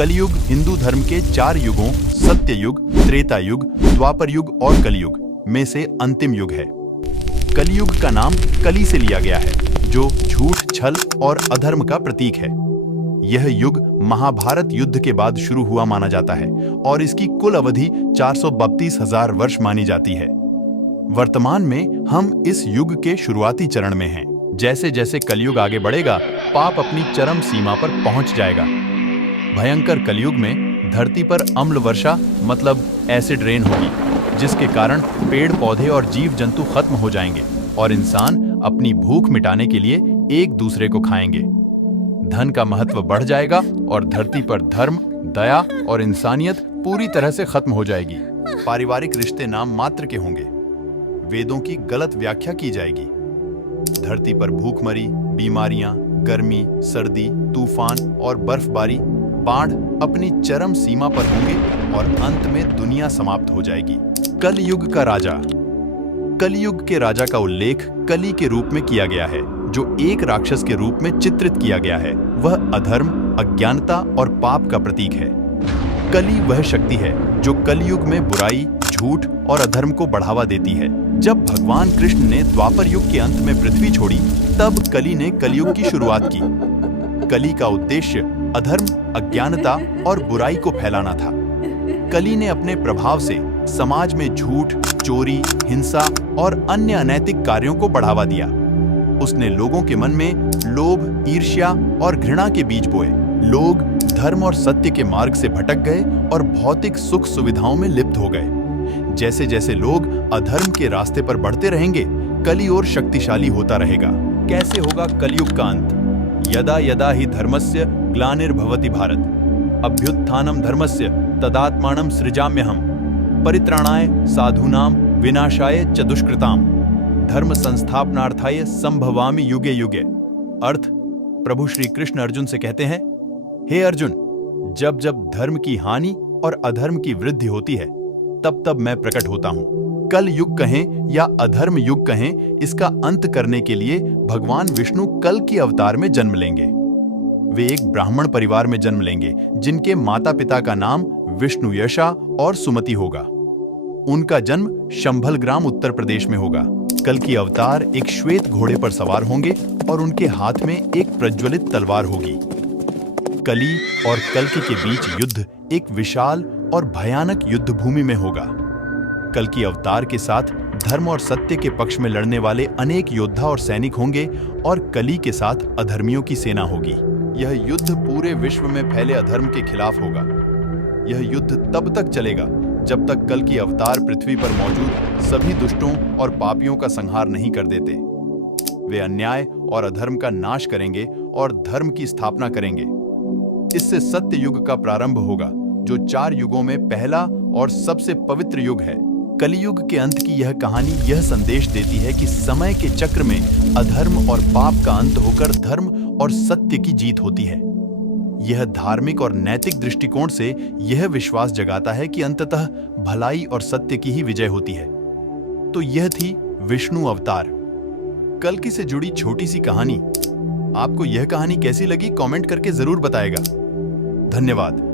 कलयुग हिंदू धर्म के 4 युगों सत्य युग, त्रेता युग, द्वापर युग और कलयुग में से अंतिम युग है। कलयुग का नाम कली से लिया गया है, जो झूठ, छल और अधर्म का प्रतीक है। यह युग महाभारत युद्ध के बाद शुरू हुआ माना जाता है और इसकी कुल अवधि 432,000 वर्ष मानी जाती है। वर्तमान में हम इस युग के शुरुआती चरण में हैं। जैसे जैसे कलयुग आगे बढ़ेगा, पाप अपनी चरम सीमा पर पहुंच जाएगा। भयंकर कलयुग में धरती पर अम्ल वर्षा मतलब एसिड रेन होगी, जिसके कारण पेड़ पौधे और जीव जंतु खत्म हो जाएंगे और इंसान अपनी भूख मिटाने के लिए एक दूसरे को खाएंगे। धन का महत्व बढ़ जाएगा और धरती पर धर्म, दया और इंसानियत पूरी तरह से खत्म हो जाएगी। पारिवारिक रिश्ते नाम मात्र के होंगे। वेदों की गलत व्याख्या की जाएगी। धरती पर भूखमरी, बीमारियां, गर्मी, सर्दी, तूफान और बर्फबारी, बाढ़ अपनी चरम सीमा पर होंगे और अंत में दुनिया समाप्त हो जाएगी। कलयुग का राजा। कलयुग के राजा का उल्लेख कली के रूप में किया गया है, जो एक राक्षस के रूप में चित्रित किया गया है। वह अधर्म, अज्ञानता और पाप का प्रतीक है। कली वह शक्ति है जो कलयुग में बुराई, झूठ और अधर्म को बढ़ावा देती है। जब भगवान कृष्ण ने द्वापर युग के अंत में पृथ्वी छोड़ी, तब कली ने कलयुग की शुरुआत की। कली का उद्देश्य अधर्म, अज्ञानता और बुराई को फैलाना था। कली ने अपने प्रभाव से समाज में झूठ, चोरी, हिंसा और अन्य अनैतिक कार्यों को बढ़ावा दिया। उसने लोगों के मन में लोभ, ईर्ष्या और घृणा के बीज बोए। लोग धर्म और सत्य के मार्ग से भटक गए और भौतिक सुख सुविधाओं में लिप्त हो गए। जैसे जैसे लोग अधर्म के रास्ते पर बढ़ते रहेंगे, कली और शक्तिशाली होता रहेगा। कैसे होगा कलयुग का अंत? यदा यदा हि धर्मस्य ग्लानिर्भवति भारत, अभ्युत्थानम धर्मस्य तदात्मानं सृजाम्यहम्, परित्राणाय साधूनां विनाशाय च दुष्कृताम्, धर्म संस्थापनार्थाय संभवामि युगे युगे। अर्थ, प्रभु श्री कृष्ण अर्जुन से कहते हैं, हे अर्जुन, जब जब धर्म की हानि और अधर्म की वृद्धि होती है, तब तब मैं प्रकट होता हूं। कल युग कहें या अधर्म युग कहें, इसका अंत करने के लिए भगवान विष्णु कल की अवतार में जन्म लेंगे। वे एक ब्राह्मण परिवार में जन्म लेंगे, जिनके माता पिता का नाम विष्णु यशा और सुमति होगा। उनका जन्म शंभल ग्राम उत्तर प्रदेश में होगा। कल की अवतार एक श्वेत घोड़े पर सवार होंगे और उनके हाथ में एक प्रज्वलित तलवार होगी। कली और कल्कि के बीच युद्ध एक विशाल और भयानक युद्ध भूमि में होगा। कल की अवतार के साथ धर्म और सत्य के पक्ष में लड़ने वाले अनेक योद्धा और सैनिक होंगे और कली के साथ अधर्मियों की सेना होगी। यह युद्ध पूरे विश्व में फैले अधर्म के खिलाफ होगा। यह युद्ध तब तक चलेगा जब तक कल की अवतार पृथ्वी पर मौजूद सभी दुष्टों और पापियों का संहार नहीं कर देते। वे अन्याय और अधर्म का नाश करेंगे और धर्म की स्थापना करेंगे। इससे सत्य युग का प्रारंभ होगा, जो 4 युगों में पहला और सबसे पवित्र युग है। कलियुग के अंत की यह कहानी यह संदेश देती है कि समय के चक्र में अधर्म और पाप का अंत होकर धर्म और सत्य की जीत होती है। यह धार्मिक और नैतिक दृष्टिकोण से यह विश्वास जगाता है कि अंततः भलाई और सत्य की ही विजय होती है। तो यह थी विष्णु अवतार, कल्कि से जुड़ी छोटी सी कहानी। आपको यह कहानी कैसी लगी, कमेंट करके जरूर बताएगा। धन्यवाद।